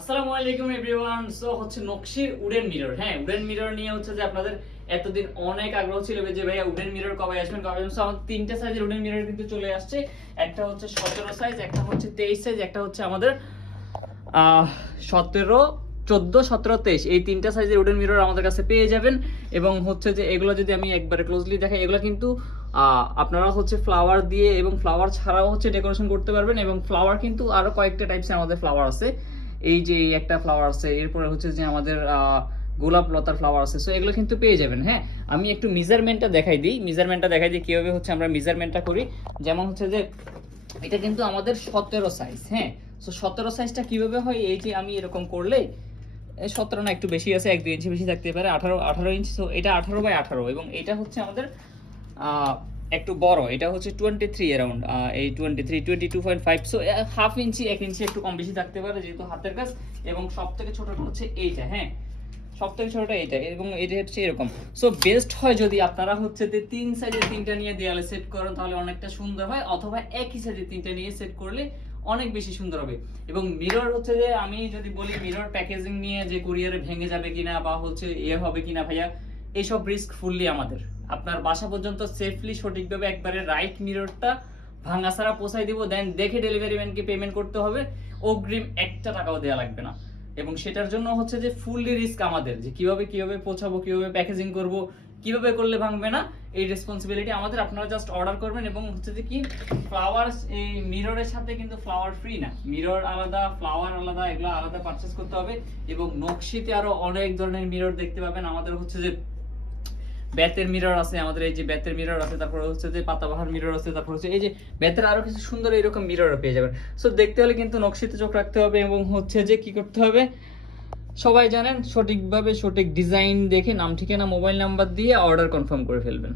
আসসালামু আলাইকুম everyone. So হচ্ছে নকশির উডেন মিরর। হ্যাঁ, উডেন মিরর নিয়ে হচ্ছে যে আপনাদের এতদিন অনেক আগ্রহ ছিল যে ভাইয়া উডেন মিরর কবে আসবেন কবে আসবেন। সো আমাদের তিনটা সাইজের উডেন মিরর কিন্তু চলে আসছে। একটা হচ্ছে 17 সাইজ, একটা হচ্ছে 23 সাইজ, একটা হচ্ছে আমাদের 17, 14, 17, 23 এই তিনটা সাইজের উডেন মিরর আমাদের কাছে পেয়ে যাবেন। এবং হচ্ছে যে এগুলো যদি আমি একবারে ক্লোজলি দেখাই, এগুলো কিন্তু আপনারা হচ্ছে ফ্লাওয়ার দিয়ে এবং ফ্লাওয়ার ছাড়াও হচ্ছে ডেকোরেশন করতে পারবেন। এবং ফ্লাওয়ার কিন্তু আরো কয়েকটা টাইপসের আমাদের ফ্লাওয়ার আছে। এই যে এই একটা ফ্লাওয়ার আছে, এরপরে হচ্ছে যে আমাদের গোলাপ লতার ফ্লাওয়ার আছে। সো এগুলো কিন্তু পেয়ে যাবেন। হ্যাঁ, আমি একটু মেজারমেন্টটা দেখাই দিই কিভাবে হচ্ছে আমরা মেজারমেন্টটা করি। যেমন হচ্ছে যে এটা কিন্তু আমাদের 17 সাইজ। হ্যাঁ, সো 17 সাইজটা কিভাবে হয়, এই যে আমি এরকম করলে 17 না, একটু বেশি আছে, 1-2 ইঞ্চি বেশি থাকতে পারে, 18 ইঞ্চি। সো এটা 18/18 এবং এটা হচ্ছে আমাদের একটু বড়, এটা হচ্ছে 23 অ্যারাউন্ড, এই 23, 22.5। সো হাফ ইঞ্চি 1 ইঞ্চি একটু কম বেশি থাকতে পারে যেহেতু হাতের কাজ। এবং সব থেকে ছোটটা হচ্ছে এইটা। হ্যাঁ, সব থেকে ছোটটা এইটা এবং এটা হচ্ছে এরকম। সো বেস্ট হয় যদি আপনারা হচ্ছে যে 3 সাইজের 3টা নিয়ে দেয়ালে সেট করেন, তাহলে অনেকটা সুন্দর হয়। অথবা একই সাইজের 3টা নিয়ে সেট করলে অনেক বেশি সুন্দর হবে। এবং মিরর হচ্ছে যে আমি যদি বলি মিরর প্যাকেজিং নিয়ে যে কুরিয়ারে ভেঙে যাবে কিনা বা হচ্ছে হবে কিনা ভাইয়া, এইসব রিস্ক ফুললি আমাদের। আপনার বাসা পর্যন্ত সেফলি সঠিকভাবে একবারে রাইট মিররটা ভাঙা ছাড়া পৌঁছাই দিব। দেন দেখে ডেলিভারি ম্যানকে পেমেন্ট করতে হবে, অগ্রিম 1 টাকাও দেওয়া লাগবে না। এবং সেটার জন্য হচ্ছে যে ফুললি রিস্ক আমাদের, যে কিভাবে পৌঁছাবো, কিভাবে প্যাকেজিং করব, কিভাবে করলে ভাঙবে না, এই রেসপন্সিবিলিটি আমাদের। আপনারা জাস্ট অর্ডার করবেন। এবং হচ্ছে যে কি ফ্লাওয়ার, এই মিররের সাথে কিন্তু ফ্লাওয়ার ফ্রি না, মিরর আলাদা, ফ্লাওয়ার আলাদা, এগুলো আলাদা পারচেজ করতে হবে। এবং নকশিতে আরো অনেক ধরনের মিরর দেখতে পাবেন। আমাদের হচ্ছে যে বেতের মিরর আছে, আমাদের এই যে বেতের মিরর আছে, তারপর হচ্ছে যে পাতাবাহার মিরর আছে, তারপর হচ্ছে এই যে বেতের আরো কিছু সুন্দর এরকম মিরর পেয়ে যাবেন। সো দেখতে হলে কিন্তু নকশিতে চোখ রাখতে হবে। এবং হচ্ছে যে কি করতে হবে সবাই জানেন, সঠিকভাবে সঠিক ডিজাইন দেখে নাম ঠিকানা মোবাইল নাম্বার দিয়ে অর্ডার কনফার্ম করে ফেলবেন।